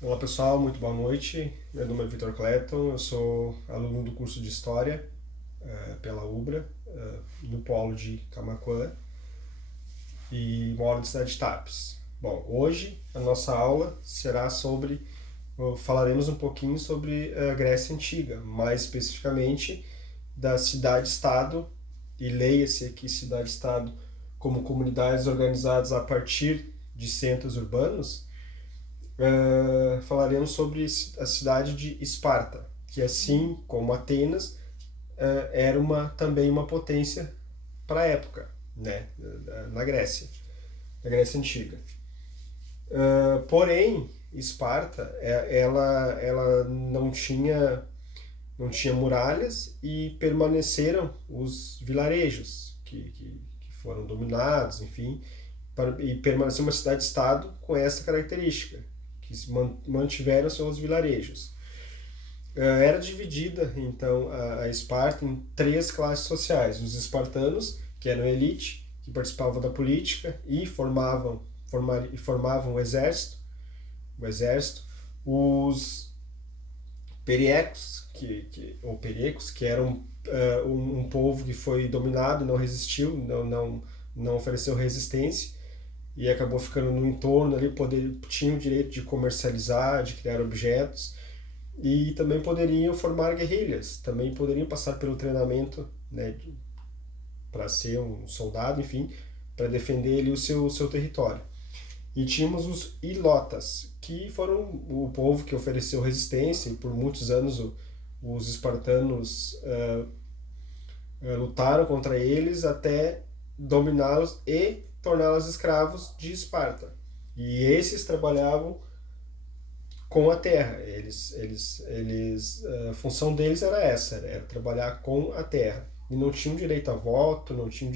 Olá pessoal, muito boa noite. Meu nome é Vitor Cletton, eu sou aluno do curso de História pela UBRA, no polo de Camaquã e moro na cidade de Tapes. Bom, hoje a nossa aula será falaremos um pouquinho sobre a Grécia Antiga, mais especificamente da cidade-estado, e leia-se aqui cidade-estado como comunidades organizadas a partir de centros urbanos. Falaremos sobre a cidade de Esparta, que assim como Atenas, era também uma potência para a época, né, na Grécia Antiga. Porém, Esparta, ela não tinha muralhas e permaneceram os vilarejos que foram dominados, enfim, e permaneceu uma cidade-estado com essa característica, que mantiveram seus vilarejos. Era dividida, então, a Esparta em três classes sociais. Os espartanos, que eram elite, que participavam da política e formavam o exército. Os periecos, ou perecos, que eram um povo que foi dominado, não resistiu, não ofereceu resistência e acabou ficando no entorno ali, tinham o direito de comercializar, de criar objetos, e também poderiam formar guerrilhas, também poderiam passar pelo treinamento, né, para ser um soldado, enfim, para defender ali seu território. E tínhamos os ilotas, que foram o povo que ofereceu resistência, e por muitos anos os espartanos lutaram contra eles até dominá-los e torná-los escravos de Esparta. E esses trabalhavam com a terra. A função deles era essa, era trabalhar com a terra. E não tinham direito a voto, não tinham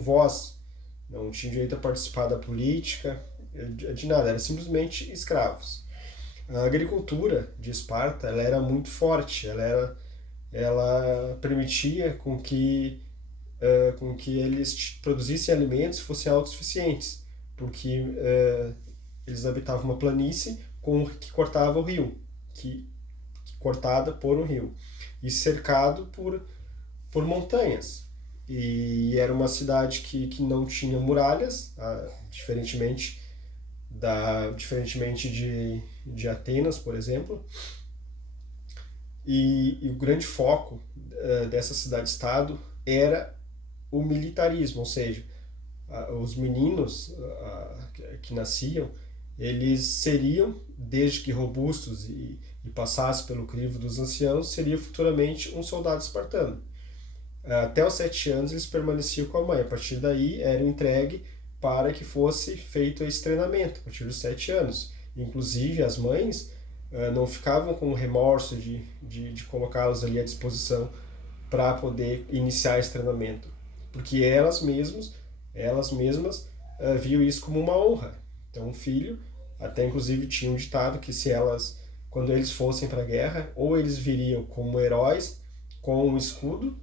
voz, não tinham direito a participar da política, de nada, eram simplesmente escravos. A agricultura de Esparta, ela era muito forte, ela permitia com que eles produzissem alimentos e fossem autossuficientes, porque eles habitavam uma planície que cortava o rio, cortada por um rio, e cercado por montanhas. E era uma cidade que não tinha muralhas, diferentemente de Atenas, por exemplo. E o grande foco dessa cidade-estado era o militarismo, ou seja, os meninos que nasciam, eles seriam, desde que robustos e passassem pelo crivo dos anciãos, seria futuramente um soldado espartano. Até os 7 anos eles permaneciam com a mãe, a partir daí eram entregue para que fosse feito esse treinamento, a partir dos 7 anos. Inclusive as mães não ficavam com remorso de colocá-los ali à disposição para poder iniciar esse treinamento, porque elas mesmas viam isso como uma honra. Então o filho, até inclusive tinha um ditado que quando eles fossem para a guerra, ou eles viriam como heróis com um escudo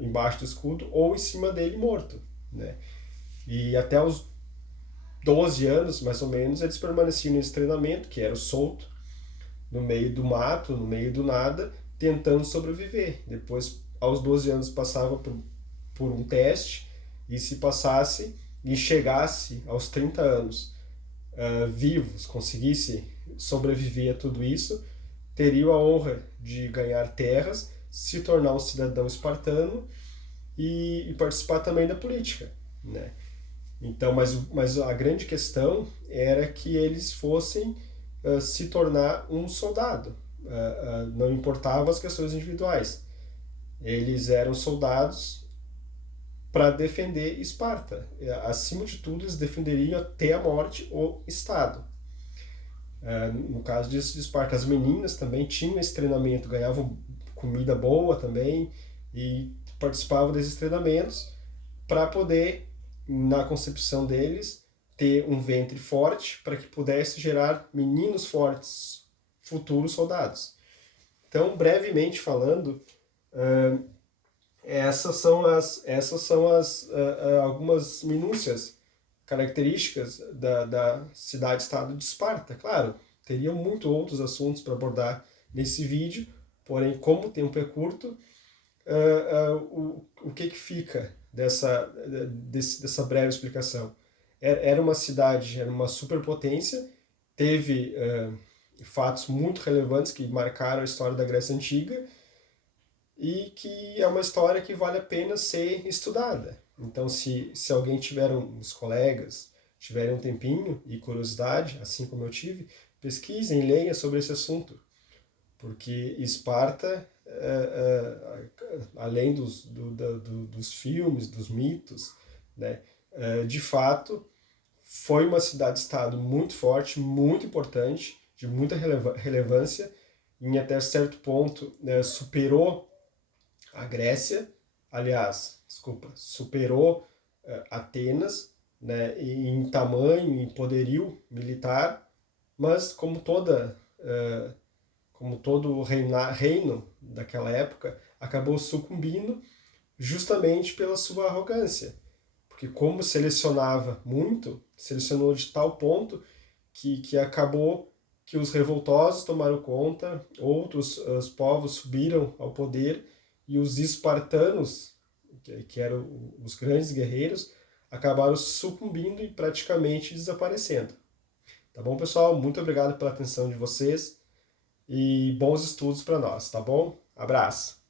embaixo do escudo, ou em cima dele morto, né? E até os 12 anos, mais ou menos, eles permaneciam nesse treinamento, que era o solto, no meio do mato, no meio do nada, tentando sobreviver. Depois, aos 12 anos, passava por um teste, e se passasse e chegasse aos 30 anos vivos, conseguisse sobreviver a tudo isso, teria a honra de ganhar terras, se tornar um cidadão espartano e participar também da política, né? Então, mas a grande questão era que eles fossem se tornar um soldado. Não importava as questões individuais. Eles eram soldados para defender Esparta. Acima de tudo, eles defenderiam até a morte o Estado. No caso de Esparta, as meninas também tinham esse treinamento, ganhavam comida boa também e participavam desses treinamentos para poder, na concepção deles, ter um ventre forte para que pudesse gerar meninos fortes, futuros soldados. Então, brevemente falando, essas são algumas minúcias características da cidade-estado de Esparta. Claro, teria muito outros assuntos para abordar nesse vídeo, porém, como o tempo é curto, o que fica dessa breve explicação? Era uma cidade, era uma superpotência, teve fatos muito relevantes que marcaram a história da Grécia Antiga e que é uma história que vale a pena ser estudada. Então, se alguém tiver uns colegas, tiverem um tempinho e curiosidade, assim como eu tive, pesquisem, leiam sobre esse assunto, porque Esparta, além dos filmes, dos mitos, né, de fato, foi uma cidade-estado muito forte, muito importante, de muita relevância, em até certo ponto superou a Grécia, aliás, desculpa, superou Atenas, né, em tamanho, em poderio militar, mas como todo reino daquela época, acabou sucumbindo justamente pela sua arrogância. Porque como selecionava muito, selecionou de tal ponto que acabou que os revoltosos tomaram conta, outros os povos subiram ao poder e os espartanos, que eram os grandes guerreiros, acabaram sucumbindo e praticamente desaparecendo. Tá bom, pessoal? Muito obrigado pela atenção de vocês e bons estudos para nós, tá bom? Abraço!